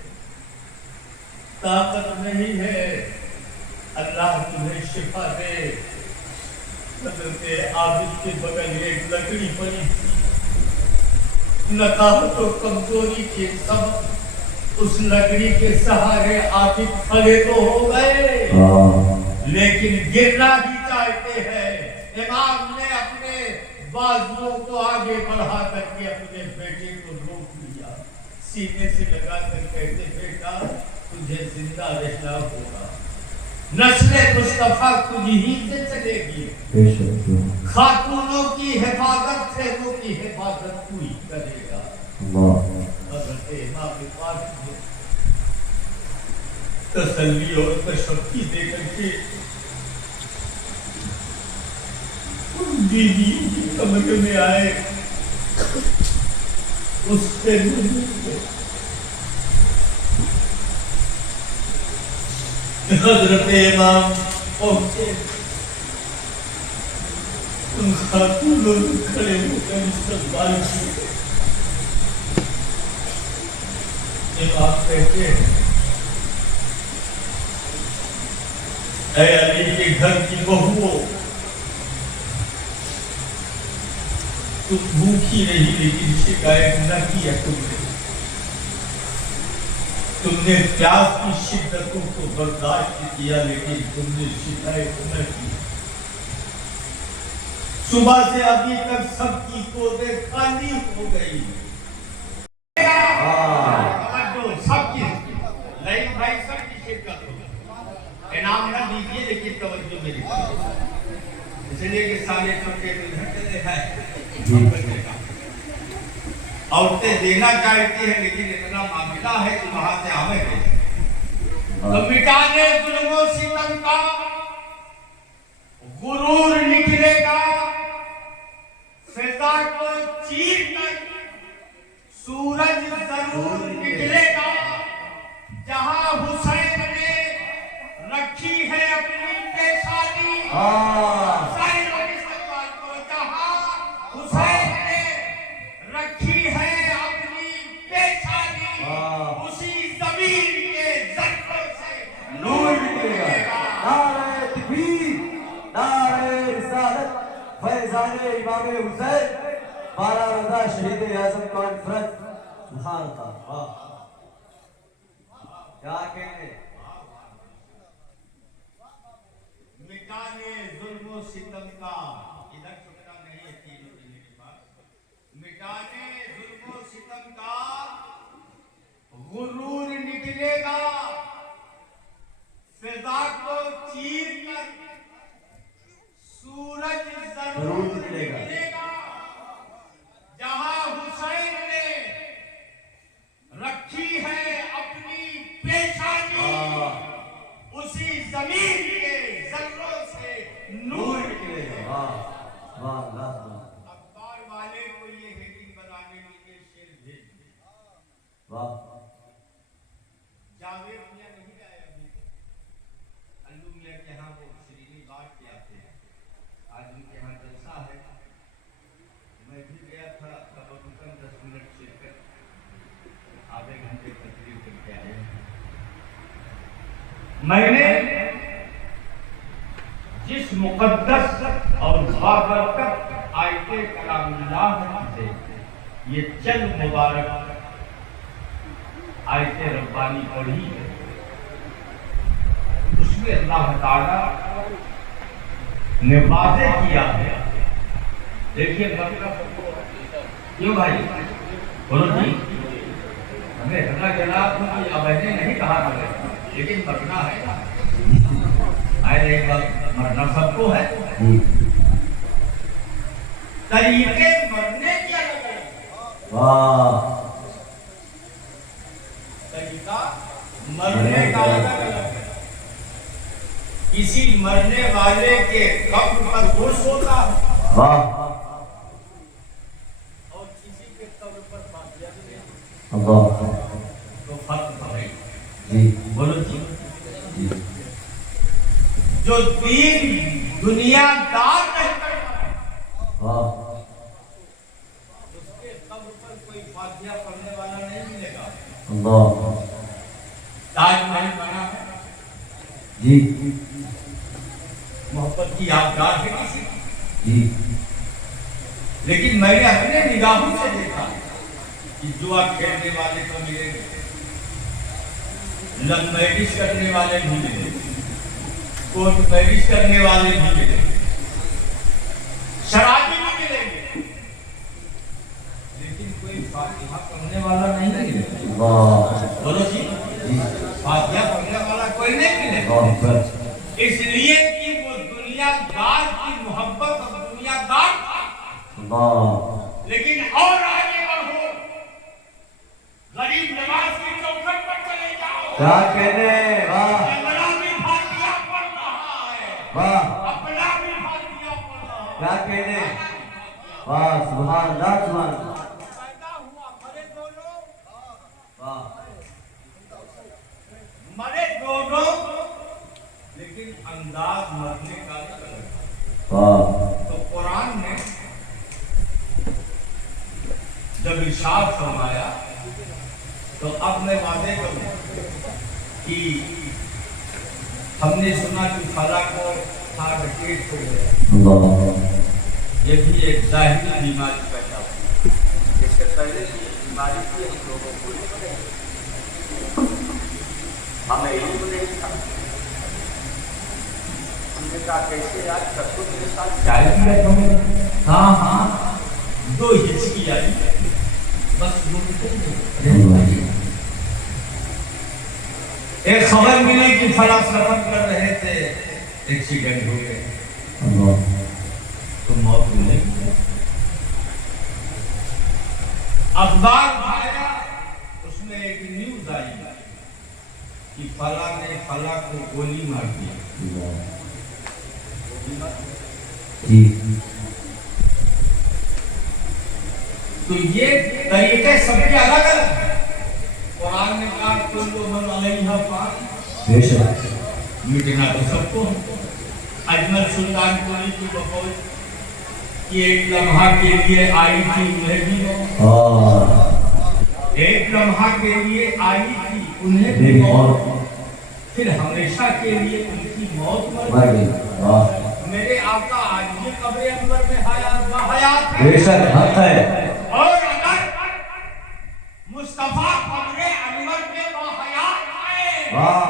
ताकत नहीं है। अल्लाह तुम्हें शिफा दे। हज़रते आबिद के बगल एक लकड़ी पड़ी थी। नकाबत और कमजोरी के सब उस लकड़ी के सहारे आबिद खड़े तो हो गए, लेकिन गिरना ही चाहते हैं। इमाम ने अपने बाजुओं को आगे बढ़ा करके अपने बेटे को रोक लिया, सीने से लगा कर कहते बेटा तुझे जिंदा रहना होगा, नस्ले मुस्तफा तुझी ही से चलेगी। खातूनों की हिफाजत से वो की हिफाजत तू ही करेगा। हज़रत इमाम पाक ने तसल्ली और तशफ़ी देकर के बीवी की कमरे में आए। उससे हज़रत इमाम पहुंचे। उन खातूनों ने खड़े होकर इस्तक़बाल किया। इमाम कहते हैं ऐ अली के घर की बहुओं, तुम भूखी रही लेकिन शिकायत न किया तुमने प्यास की शिद्दतों को बर्दाश्त किया लेकिन तुमने शिकायत न की। सुबह से अभी तक सबकी गोदें खाली हो गई। सबकी नहीं भाई, सबकी शिरकत हो। इनाम न दीजिए लेकिन तवज्जो मेरी, इसलिए कि सारे सबके औरतें देना चाहती है लेकिन इतना मामला है कि वहां से आवे तो मिटाने जुल्मों सितम का गुरूर निकलेगा, फिजा को चीर कर सूरज जरूर निकलेगा। जहां हुसैन ने रखी है अपनी पेशानी, जहां हुसैन ने रखी है अपनी पेशानी, उसी जमीन के जख्म से नूर निकलेगा। नारे तकबीर, नारे रिसालत, फैज़ाने इमाम हुसैन, 12 रोज़ा शहीद आज़म कॉन्फ्रेंस। सुभान अल्लाह, क्या कहने। मिटाने जुल्मो सितम का, इधर छुपना नहीं है तीनों के मेरे पास। मिटाने जुल्मो सितम का गुरूर निकलेगा, फिजा को चीर कर सूरज जरूर निकलेगा। जहां हुसैन ने रखी है अपनी पेशानी, वाह जावेद मियां नहीं आए अभी अल्लू मियां के यहाँ वो श्रीनी बात के आते हैं आज उनके यहाँ जलसा है मैं भी गया था कम 10 मिनट शिरकत आधे घंटे तकरीर करके आए मैंने जिस मुकद्दस और बाबरकत आयते कलामुल्लाह से ये चंद मुबारक आयते रब्बानी पढ़ी है उसमें अल्लाह ताला ने वाज़ेह किया है। देखिए मतलब क्यों भाई बोलो जी हमें हल्ला जला अब मैंने नहीं कहा था लेकिन मरना है एक बात मरना सबको है तरीके मरने के अलग अलग वाह तरीका मरने का अलग अलग है किसी मरने वाले के कब्र पर खुश होता है वाह और किसी के कब्र पर फातिहा भी नहीं अल्लाह तो फर्क है जी बोलो जी जी जो दीन दुनियादार नहीं करता वाह उसके कब्र पर कोई फातिहा पढ़ने वाला नहीं मिलेगा। अल्लाह ताजमहल बना है जी मोहब्बत की यादगार है किसी जी लेकिन मैंने अपने निगाहों से देखा कि जुआ खेलने वाले तो मिलेंगे लव मैरिज करने वाले भी मिलेंगे कोर्ट मैरिज करने वाले भी मिलेंगे शराबी भी मिलेंगे लेकिन कोई फातिहा पढ़ने वाला नहीं मिलेगा। वाह बोलो जी जी फातिहा पढ़ने वाला कोई नहीं मिलेगा वाह इसलिए कि वो दुनियादार की मोहब्बत और दुनियादार था वाह लेकिन और आगे बढ़ो गरीब नवाज की चौखट पर चले जाओ क्या कहने वाह अपना भी फातिहा पढ़ रहा है वाह अपना भी फातिहा पढ़ रहा है क्या कहने वाह सुभान अल्लाह सुभान अल्लाह पैदा हुआ मरे दोनों लेकिन अंदाज मरने का अलग है। वाह तो कुरान ने जब इरशाद फरमाया तो अब मैं वादे करूं कि हमने सुना कि फला को हार्ट अटैक हो गया अल्लाह ये भी एक जाहिरी बीमारी पैदा हुई इससे पहले की बीमारी थी हम लोगों को हमें इल्म नहीं था हमने कहा कैसे याद सबको मेरे साथ चाय पिया तुमने हाँ हाँ 2 हिचकी आई बस एक खबर मिली कि फला सफर कर रहे थे एक्सीडेंट हो गए अल्लाह तो मौत मिलेगी अखबार उठाया उसमें एक न्यूज आई कि फला ने फला को गोली मार दिया जी तो ये तरीके सबके अलग अलग हैं कुरान ने कहा कुल्लु मन अलैहा फान बेशक मिटना तो सबको है अजमल सुल्तान कोली की बकौल कि एक लम्हा के लिए आई थी उन्हें भी मौत हाँ एक लम्हा के लिए आई थी उन्हें भी मेरी मौत मौत फिर हमेशा के लिए उनकी मौत मर मर गई गई वाह मेरे आका आज भी कब्र अनवर में हयात है बेशक हक है और अगर मुस्तफा कब्र अनवर में बाहयात है वाह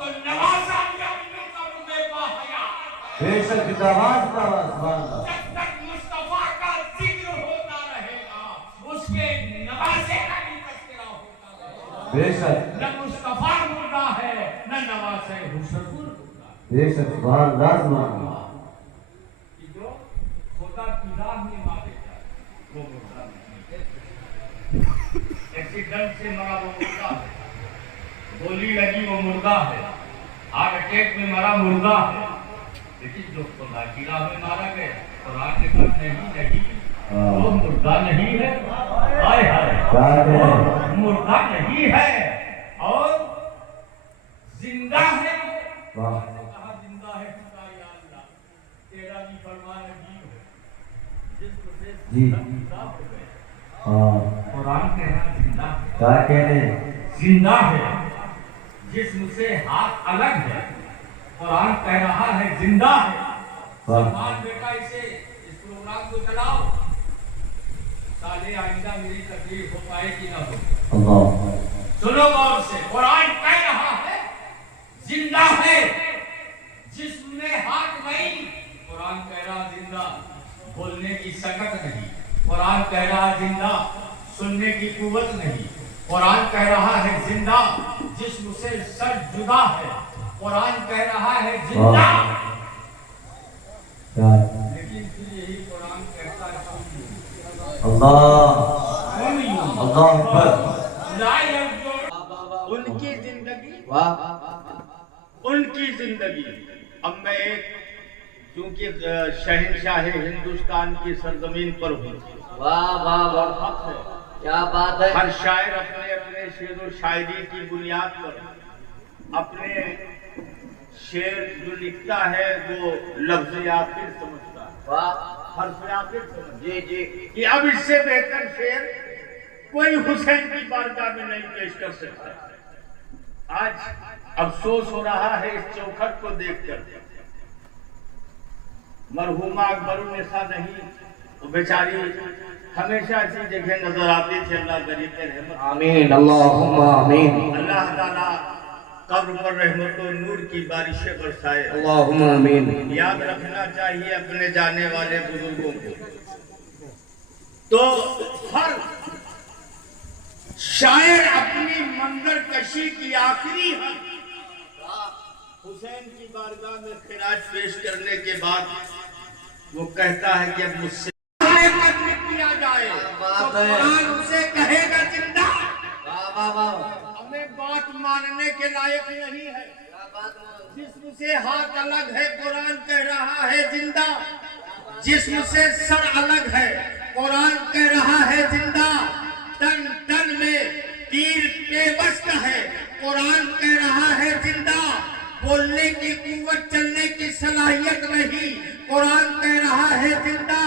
तो नवासा भी अपने कब्र में बाहयात है बेशक जिंदाबाद जिंदाबाद सुभान अल्लाह जब तक मुस्तफा का जिक्र होता रहेगा उसके नवासे का भी तज़किरा होता रहेगा बेशक न मुस्तफा मुर्दा है न नवासे हुस्नपुर मुर्दा है बेशक सुभान अल्लाह सुभान अल्लाह कि जो खुदा की राह में मारे जाए वो मुर्दा नहीं है एक्सीडेंट से मरा वो मुर्दा है गोली लगी वो मुर्दा है हार्ट अटैक में मरा मुर्दा है लेकिन जो खुदा की राह में मारा गया कुरान ने कहा नहीं नहीं वो मुर्दा नहीं है हाय हाय क्या है मुर्दा مردہ نہیں ہے اور زندہ ہے. واہ کہا زندہ ہے خدا یا اللہ تیرا بھی فرمان عجیب ہے. جسم سے جی جدا ہو گئے. ہاں قرآن کہہ رہا زندہ ہے. کیا کہہ رہے ہیں؟ زندہ ہے. جسم سے ہاتھ الگ ہے. قرآن کہہ رہا ہے زندہ ہے. سلمان بیٹا اسے اس پروگرام کو چلاؤ. سالے آئندہ میری تکلیف ہو پائے کہ نہ ہو. اللہ سنو غور سے. قرآن کہہ رہا ہے زندہ ہے. جسم میں ہاتھ نہیں. قرآن کہہ رہا زندہ. بولنے کی سکت نہیں. قرآن کہہ رہا زندہ. سننے کی قوت نہیں. قرآن کہہ رہا ہے زندہ. جسم سے سر جدا ہے. قرآن کہہ رہا ہے زندہ. لیکن پھر یہی قرآن کہتا ہے اللہ اللہ اکبر. ان کی زندگی واہ ان کی زندگی. اب میں ایک کیونکہ شہنشاہ ہندوستان کی سرزمین پر ہوں. واہ واہ اور واہ حق ہے کیا بات ہے. ہر شاعر اپنے اپنے شعر و شاعری کی بنیاد پر اپنے شعر جو لکھتا ہے وہ لفظ آخر سمجھتا ہے. واہ حرف آخر سمجھتا جی جی ہے کہ اب اس سے بہتر شعر کوئی حسین کی بارگاہ میں نہیں پیش کر سکتا. آج افسوس ہو رہا ہے اس چوکھٹ کو دیکھ کر. مرحومہ اکبر النساء نہیں وہ بیچاری ہمیشہ اسی جگہ نظر آتی تھی. اللہ غریب رحمت. آمین اللہم آمین. اللہ تعالیٰ قبر پر رحمت و نور کی بارشیں برسائے. اللہم آمین. یاد رکھنا چاہیے اپنے جانے والے بزرگوں کو. تو ہر شاعر اپنی منظر کشی کی آخری حد حسین کی بارگاہ میں خراج پیش کرنے کے بعد وہ کہتا ہے کہ اب مجھ سے قتل کیا جائے تو قرآن اسے کہے گا زندہ. واہ واہ واہ ہمیں بات ماننے کے لائق نہیں ہے. جسم سے ہاتھ الگ ہے. قرآن کہہ رہا ہے زندہ. جسم سے سر الگ ہے. قرآن کہہ رہا ہے زندہ. تن تن میں تیر پیوست ہے. قرآن کہہ رہا ہے زندہ. بولنے کی قوت چلنے کی صلاحیت نہیں. قرآن کہہ رہا ہے زندہ.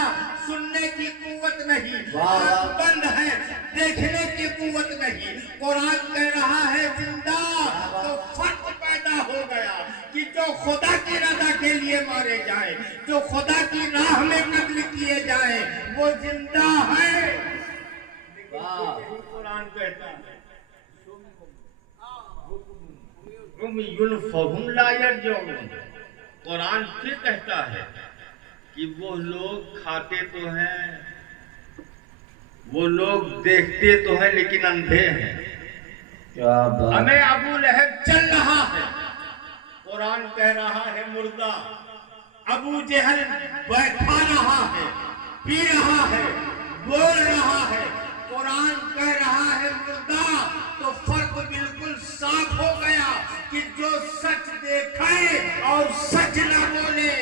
سننے کی قوت نہیں. آنکھ بند ہے دیکھنے کی قوت نہیں. قرآن کہہ رہا ہے زندہ. تو فرق پیدا ہو گیا کہ جو خدا کی رضا کے لیے مارے جائیں جو خدا کی راہ میں قتل کیے جائیں وہ زندہ ہے. قرآن کہتا ہے فہم لا یرجعون. قرآن پھر کہتا ہے کہ وہ لوگ کھاتے تو ہیں وہ لوگ دیکھتے تو ہیں لیکن اندھے ہیں. کیا بات. ہمیں ابو لہب چل رہا ہے. قرآن کہہ رہا ہے مردہ. ابو جہل بیٹھا رہا ہے پی رہا ہے بول رہا ہے. قرآن کہہ رہا ہے مردہ. تو فرق بالکل صاف ہو گیا کہ جو سچ دیکھے اور سچ نہ بولے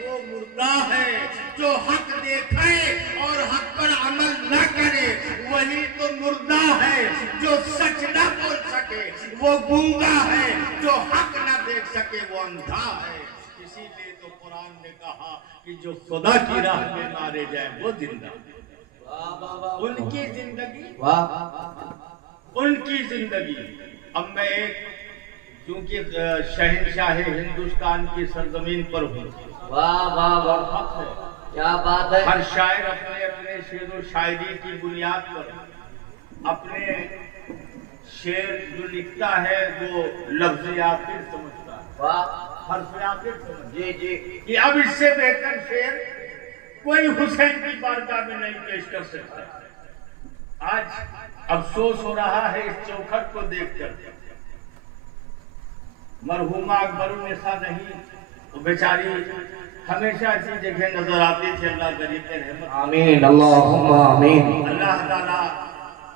وہ مردہ ہے. جو حق دیکھے اور حق پر عمل نہ کرے وہی تو مردہ ہے. جو سچ نہ بول سکے وہ گونگا ہے. جو حق نہ دیکھ سکے وہ اندھا ہے. اسی لیے تو قرآن نے کہا کہ جو خدا کی راہ میں مارے جائیں وہ زندہ. ان کی زندگی ان کی زندگی. اب میں ایک کیونکہ شہنشاہ ہندوستان کی سرزمین پر ہوں. واہ واہ اور واہ حق ہے کیا بات ہے. ہر شاعر اپنے اپنے شعر و شاعری کی بنیاد پر اپنے شعر جو لکھتا ہے وہ لفظ آخر سمجھتا ہے. واہ حرف آخر سمجھتا جی جی ہے کہ اب اس سے بہتر شعر کوئی حسین کی بارگاہ میں نہیں پیش کر سکتا. آج افسوس ہو رہا ہے اس چوکھٹ کو دیکھ کر. مرحومہ اکبر النساء نہیں وہ بیچاری ہمیشہ اسی جگہ نظر آتی تھی. اللہ غریب رحمت. آمین اللہم آمین. اللہ تعالیٰ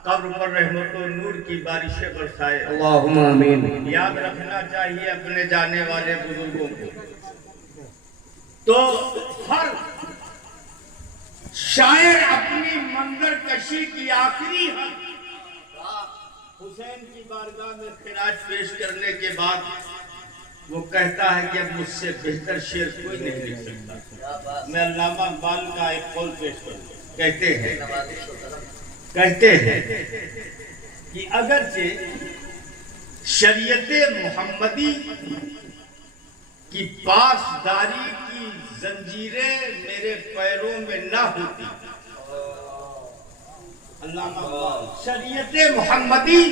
قبر پر رحمت و نور کی بارشیں برسائے. اللہم آمین. یاد رکھنا چاہیے اپنے جانے والے بزرگوں کو. تو ہر شاعر اپنی منظر کشی کی آخری حد حسین کی بارگاہ میں خراج پیش کرنے کے بعد وہ کہتا ہے کہ اب مجھ سے بہتر شعر کوئی نہیں لکھ سکتا. میں علامہ اقبال کا ایک قول پیش کروں. کہتے ہیں کہ اگرچہ شریعت محمدی کی پاسداری کی زنجیریں میرے پیروں میں نہ ہوتی. علامہ اقبال شریعت محمدی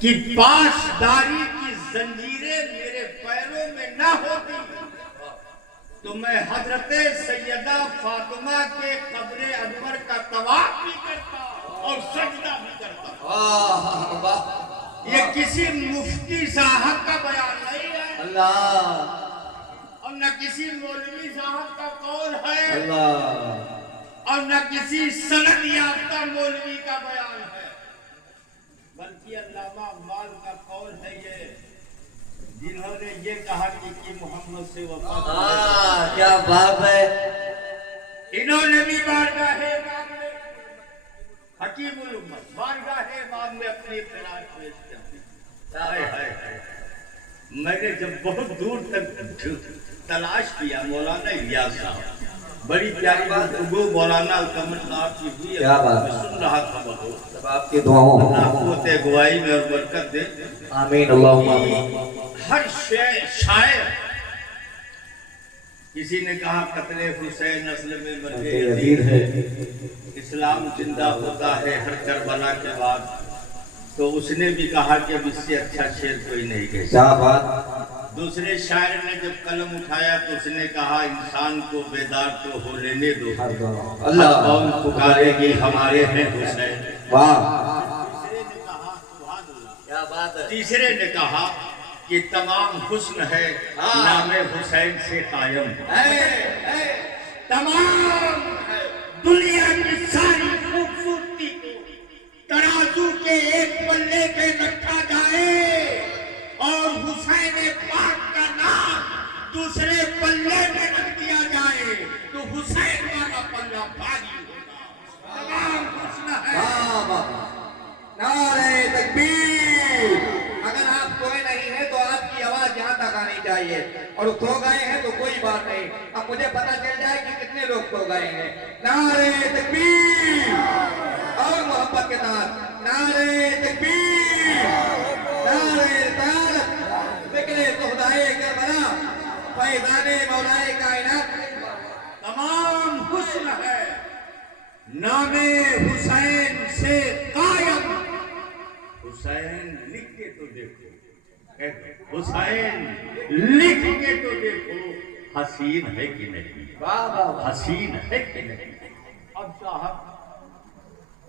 کی پاسداری کی زنجیریں میرے پیروں میں نہ ہوتی تو میں حضرت سیدہ فاطمہ کے قبر انور کا طواف بھی کرتا اور سجدہ بھی کرتا. یہ کسی مفتی صاحب کا بیان نہیں ہے اور نہ کسی مولوی صاحب کا قول ہے اور نہ کسی سند یافتہ مولوی کا بیان ہے، بلکہ علامہ اقبال کا قول ہے یہ، جنہوں نے یہ کہا کہ محمد سے وفا. کیا بات ہے. انہوں نے بھی بارگاہ امام میں حکیم الامت بارگاہ امام میں اپنی خراج پیش کی. میں نے جب بہت دور تک تلاش کیا مولانا الیاس صاحب، بڑی پیاری گفتگو مولانا القمر صاحب کی ہوئی ہے، میں سن رہا تھا. بہت آپ کی دعاؤں اللہ قوت اغوائی میں اور برکت دے. آمین اللہم آمین. ہر شاعر، کسی نے کہا قتل حسین اصل میں مرگ یزید ہے، اسلام زندہ ہوتا ہے ہر کربلا کے بعد. تو اس نے بھی کہا کہ اب اس سے اچھا شعر کوئی نہیں کہہ سکتا. کیا بات. دوسرے شاعر نے جب قلم اٹھایا تو اس نے کہا انسان کو بیدار تو ہو لینے دو، اللہ قوم پکارے گی ہمارے ہیں حسین. واہ تیسرے نے کہا کہ تمام حسن ہے نام حسین سے قائم. تمام دنیا کی ساری خوبصورتی کو ترازو کے ایک پلے پہ رکھا جائے اور حسین پاک کا نام دوسرے پلے میں رکھ دیا جائے تو حسین والا پلہ بھاری ہوگا. تمام حسن ہے. نعرہ تکبیر. اگر آپ سوئے نہیں ہیں تو آپ کی آواز یہاں تک آنی چاہیے، اور سو گئے ہیں تو کوئی بات نہیں، اب مجھے پتا چل جائے کہ کتنے لوگ سو گئے ہیں. نعرہ تکبیر اور محبت کے ساتھ نعرہ تکبیر. نعرہ رسالت. ذکر شہدائے کربلا فیضان مولائے کائنات. تمام حسن ہے نام حسین سے قائم. حسین لکھ کے تو دیکھو، حسین لکھ کے تو دیکھو حسین ہے کہ نہیں، حسین ہے کہ نہیں. اب صاحب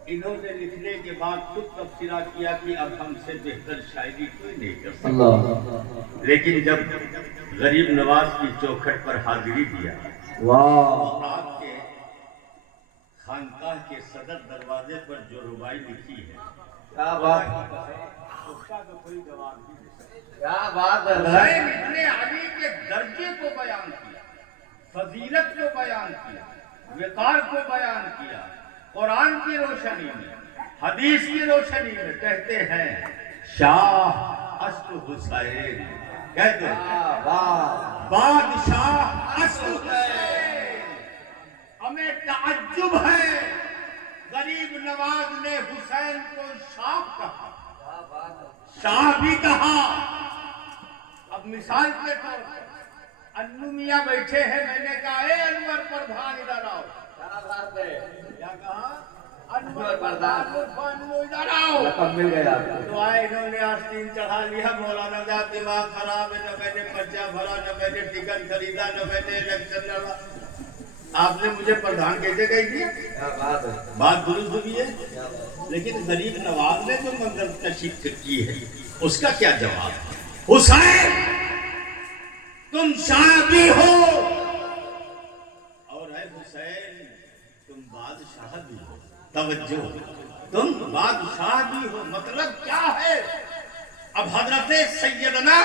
انہوں نے لکھنے کے بعد خود تبصرہ کیا کہ اب ہم سے بہتر شاعری کوئی نہیں کر سکتا. لیکن جب غریب نواز کی چوکھٹ پر حاضری دیا، آپ کے خانقاہ کے صدر دروازے پر جو ربائی لکھی ہے، کیا بات. اس کا تو کوئی جواب نہیں. کیا بات ہے. حسین ابن علی کے درجے کو بیان کیا، فضیلت کو بیان کیا، وقار کو بیان کیا. قرآن کی روشنی میں، حدیث کی روشنی میں کہتے ہیں شاہ اصل حسین. کہتے ہیں بادشاہ اصل حسین. ہمیں تعجب ہے غریب نواز نے حسین کو شاہ کہا، شاہ بھی کہا. اب مثال کے طور پر انو میاں بیٹھے ہیں، میں نے کہا اے انور پردھان ادھر آؤ. کیا کہا؟ انور پردھان انو ادھر آؤ. مل گیا. تو آئے، انہوں نے آستین چڑھا لیا. مولانا صاحب دماغ خراب ہے، نہ میں نے پرچہ بھرا، نہ میں نے ٹکٹ خریدا، نہ میں نے الیکشن لڑا. آپ نے مجھے پردھان کیسے کہہ دیا؟ بات درست ہوئی ہے، لیکن غریب نواز نے جو منظر کشی کی ہے اس کا کیا جواب؟ حسین تم شاہ بھی ہو اور اے حسین تم بادشاہ بھی ہو. توجہ، تم بادشاہ بھی ہو مطلب کیا ہے؟ اب حضرت سیدنا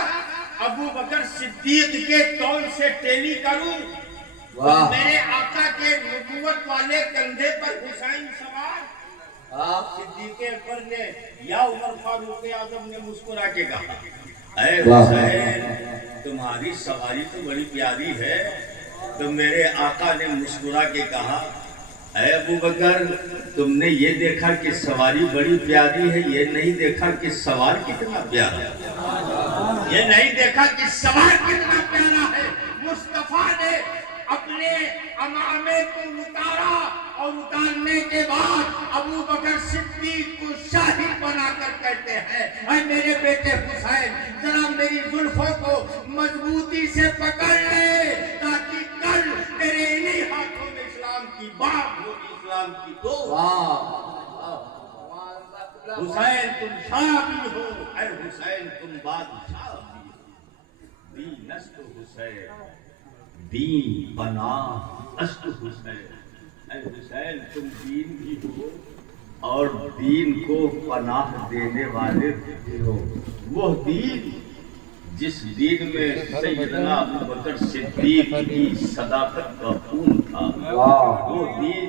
ابو بکر صدیق کے قول سے ٹیلی کروں، میرے آقا کے نبوت والے کندھے پر حسین سوار. सिद्दीक़ अकबर ने या उमर फारूक आजम ने मुस्कुरा के कहा, अरे वाह। हुसैन तुम्हारी सवारी तो बड़ी प्यारी है। तो मेरे आका ने मुस्कुरा के कहा, अरे अबू बकर तुमने ये देखा कि सवारी बड़ी प्यारी है, ये नहीं देखा कि सवार कितना प्यारा है। ये नहीं देखा कि सवार कितना प्यारा है। मुस्तफा ने अपने अमामे को उतारा और उतारने के बाद अबू बकर सिद्दीक को शाहिद बनाकर कहते हैं, अरे मेरे बेटे हुसैन जरा मेरी जुल्फों को मजबूती से पकड़ ले, ताकि कल तेरे इन्हीं हाथों में इस्लाम की बात होगी, इस्लाम की दो। हुसैन तुम शाह भी हो, अरे हुसैन तुम बादशाह भी हो। दीन अस्त हुसैन दीन बना अस्त हुसैन, अरे हुसैन तुम दीन भी हो और दीन को पनाह देने वाले भी हो। वो दीन जिस दीन में सैयदना अबू बकर सिद्दीक की सदाकत का खून था, वो दीन